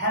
তো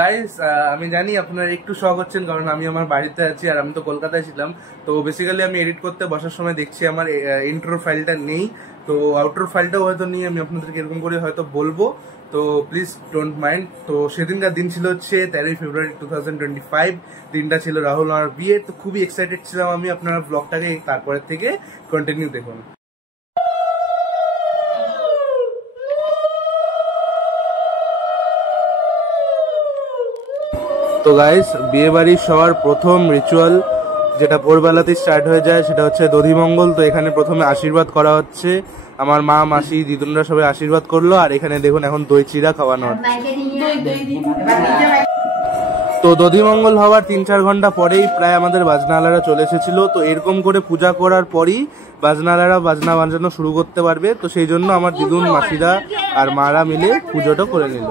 গাইস আমি জানি আপনারা একটু শক হচ্ছেন কারণ আমি আমার বাড়িতে আছি আর আমি তো কলকাতায় ছিলাম। তো বেসিক্যালি আমি এডিট করতে বসার সময় দেখছি আমার ইন্ট্রো ফাইলটা নেই, তো আউটরো ফাইলটাও হয়তো নিয়ে আমি আপনাদেরকে এরকম করে হয়তো বলবো, তো প্লিজ ডোন্ট মাইন্ড। তো সেদিনকার দিন ছিল হচ্ছে 13 ফেব্রুয়ারি 2025, দিনটা ছিল রাহুল আমার বিয়ে। তো খুবই এক্সাইটেড ছিলাম আমি, আপনারা ব্লগটাকে তারপরে থেকে কন্টিনিউ দেখুন। তো গাইস বিয়ে বাড়ির সবার প্রথম রিচুয়াল যেটা ভোরবেলাতেই স্টার্ট হয়ে যায় সেটা হচ্ছে দধিমঙ্গল। তো এখানে প্রথমে আশীর্বাদ করা হচ্ছে, আমার মা মাসি দিদুনরা সবাই আশীর্বাদ করলো, আর এখানে দেখুন এখন দই চিড়া খাওয়ানো হচ্ছে। তো দধিমঙ্গল হওয়ার 3-4 ঘন্টা পরেই প্রায় আমাদের বাজনাওয়ালারা চলে এসেছিল। তো এরকম করে পূজা করার পরই বাজনাওয়ালারা বাজনা বাজানো শুরু করতে পারবে। তো সেই জন্য আমার দিদুন মাসিরা আর মারা মিলে পুজোটা করে নিল।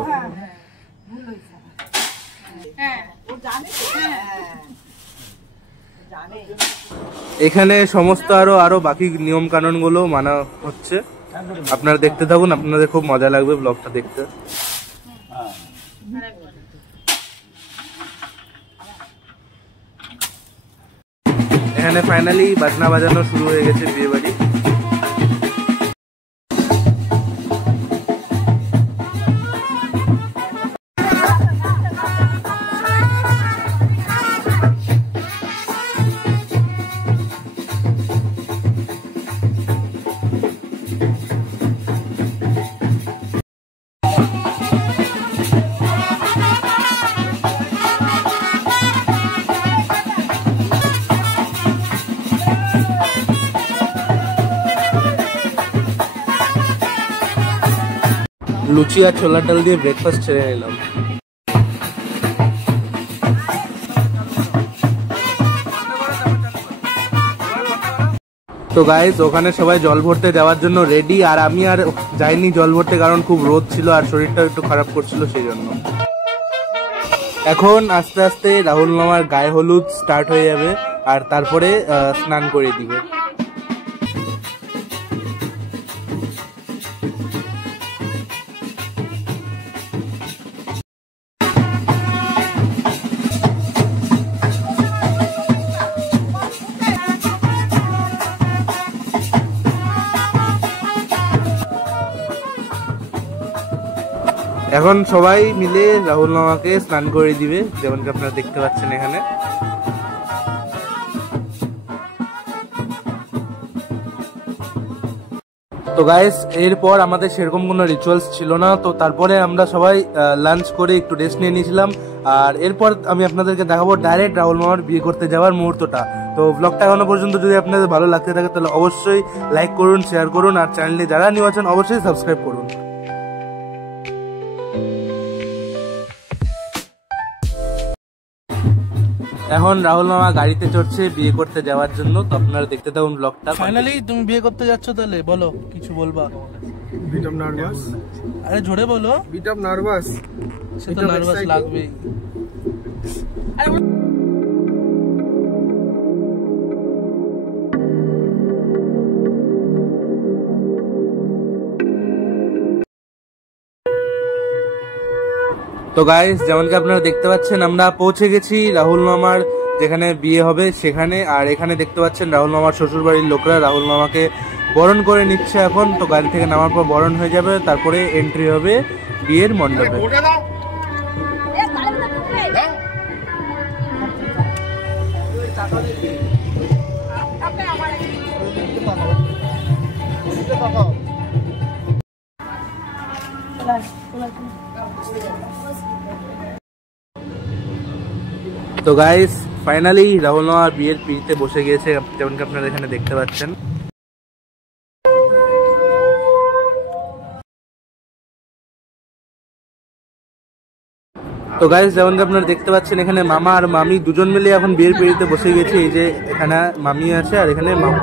এখানে সমস্ত আরো বাকি নিয়ম কানুন গুলো মানা হচ্ছে, আপনারা দেখতে থাকুন, আপনাদের খুব মজা লাগবে ব্লগটা দেখতে। এখানে ফাইনালি বাজনা বাজানো শুরু হয়ে গেছে বিয়ে বাড়ি। লুচি আর ছোলার ডাল দিয়ে ব্রেকফাস্ট ছেড়ে নিলাম। তো গাইস ওখানে সবাই জল ভরতে যাওয়ার জন্য রেডি, আর আমি আর যাইনি জল ভরতে কারণ খুব রোদ ছিল আর শরীরটা একটু খারাপ করছিল সেই জন্য। এখন আস্তে আস্তে রাহুল মামার গায়ে হলুদ স্টার্ট হয়ে যাবে আর তারপরে স্নান করে দিবে। এখন সবাই মিলে রাহুল মামাকে স্নান করে দিবে, যেমনকি আপনারা দেখতে পাচ্ছেন এখানে। তো গাইস এরপর আমাদের সেরকম কোনো রিচুয়ালস ছিল না, তো তারপরে আমরা সবাই লাঞ্চ করে একটু রেস্ট নিয়ে নিয়েছিলাম। আর এরপর আমি আপনাদেরকে দেখাবো ডাইরেক্ট রাহুল মামার বিয়ে করতে যাওয়ার মুহূর্তটা। তো ব্লগটা এখনো পর্যন্ত যদি আপনাদের ভালো লাগতে থাকে তাহলে অবশ্যই লাইক করুন, শেয়ার করুন, আর চ্যানেলে যারা নিউ আছেন অবশ্যই সাবস্ক্রাইব করুন। এখন রাহুল মামা গাড়িতে চড়ছে বিয়ে করতে যাওয়ার জন্য, তো আপনারা দেখতে থাকুন ব্লগটা। ফাইনালি তুমি বিয়ে করতে যাচ্ছ, তাহলে বলো কিছু বলবা। Bit of nervous. আরে জোরে বলো। Bit of nervous. সে তো নার্ভাস লাগবেই। তো গাইস যেমনকি আপনারা দেখতে পাচ্ছেন আমরা পৌঁছে গেছি রাহুল মামার যেখানে বিয়ে হবে সেখানে। আর এখানে দেখতে পাচ্ছেন রাহুল মামার শ্বশুর বাড়ির লোকরা রাহুল মামাকে বরণ করে নিচ্ছে এখন। তো গাড়ি থেকে নামার পর বরণ হয়ে যাবে, তারপরে এন্ট্রি হবে বিয়ের মণ্ডপে। তো গাইস ফাইনালি রাহুল মামার বিয়ের পিড়িতে বসে গিয়েছে, যেমন আপনারা এখানে দেখতে পাচ্ছেন। তো গাইস যেমন আপনারা দেখতে পাচ্ছেন এখানে মামা আর মামি দুজন মিলে এখন বিয়ের পিড়িতে বসে গেছে। এই যে এখানে মামি আছে আর এখানে মামা।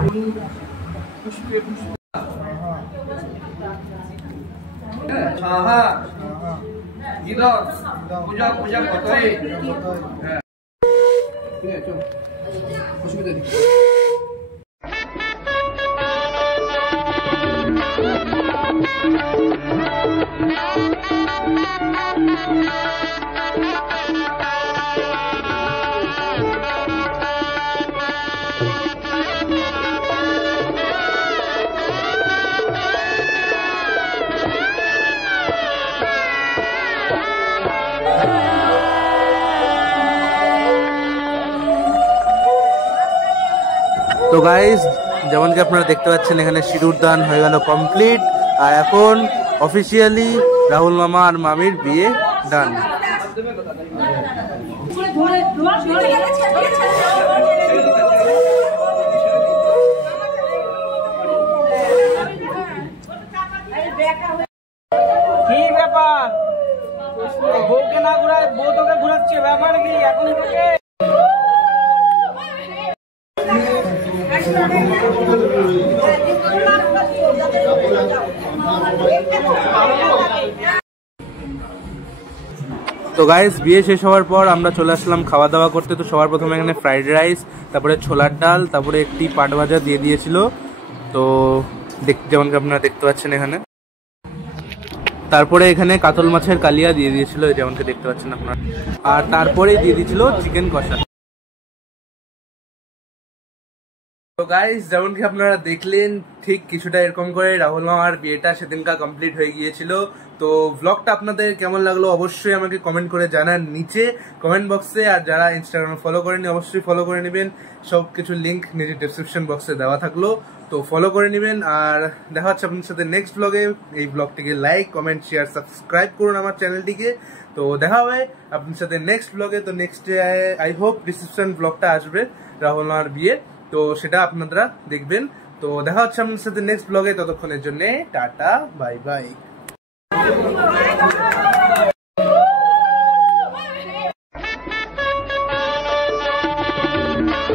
তো গাইস যেমন কি আপনারা দেখতে পাচ্ছেন এখানে সিঁদুর দান হয়ে গেল কমপ্লিট, আর এখন অফিসিয়ালি রাহুল মামা আর মামির বিয়ে ডান। কি ব্যাপার, বউকে না ঘুরায় বউ তোকে ঘুরাচ্ছে, ব্যাপার কি এখন থেকে? তো গাইস বিয়ে শেষ হওয়ার পর আমরা চলে আসলাম খাওয়া দাওয়া করতে। তো সবার প্রথমে এখানে ফ্রাইড রাইস, তারপরে ছোলার ডাল, তারপরে একটি পাট ভাজা দিয়ে দিয়েছিল। তো যেমন আপনারা দেখতে পাচ্ছেন এখানে, তারপরে এখানে কাতল মাছের কালিয়া দিয়ে দিয়েছিল যেমনকি দেখতে পাচ্ছেন আপনারা, আর তারপরে দিয়ে দিয়েছিল চিকেন কষা। তো গাইস যেমন কি আপনারা দেখলেন ঠিক কিছুটা এরকম করে রাহুল মামার বিয়েটা সেদিনকা কমপ্লিট হয়ে গিয়েছিল। তো ব্লগটা আপনাদের কেমন লাগলো অবশ্যই আমাকে কমেন্ট করে জানান নিচে কমেন্ট বক্সে, আর যারা ইনস্টাগ্রামে ফলো করেনি অবশ্যই ফলো করে নেবেন। সব কিছু লিঙ্ক নিচে ডেসক্রিপশন বক্সে দেওয়া থাকলো, তো ফলো করে নেবেন। আর দেখা হচ্ছে আপনার সাথে নেক্সট ব্লগে। এই ব্লগটিকে লাইক কমেন্ট শেয়ার সাবস্ক্রাইব করুন আমার চ্যানেলটিকে। তো দেখা হবে আপনার সাথে নেক্সট ব্লগে। তো নেক্সট আই হোপ রিসেপশন ব্লগটা আসবে রাহুল মামার বিয়ে, তো সেটা আপনারা দেখবেন। তো দেখা হচ্ছে আপনার সাথে নেক্সট ব্লগে, ততক্ষণের জন্য টাটা বাই বাই।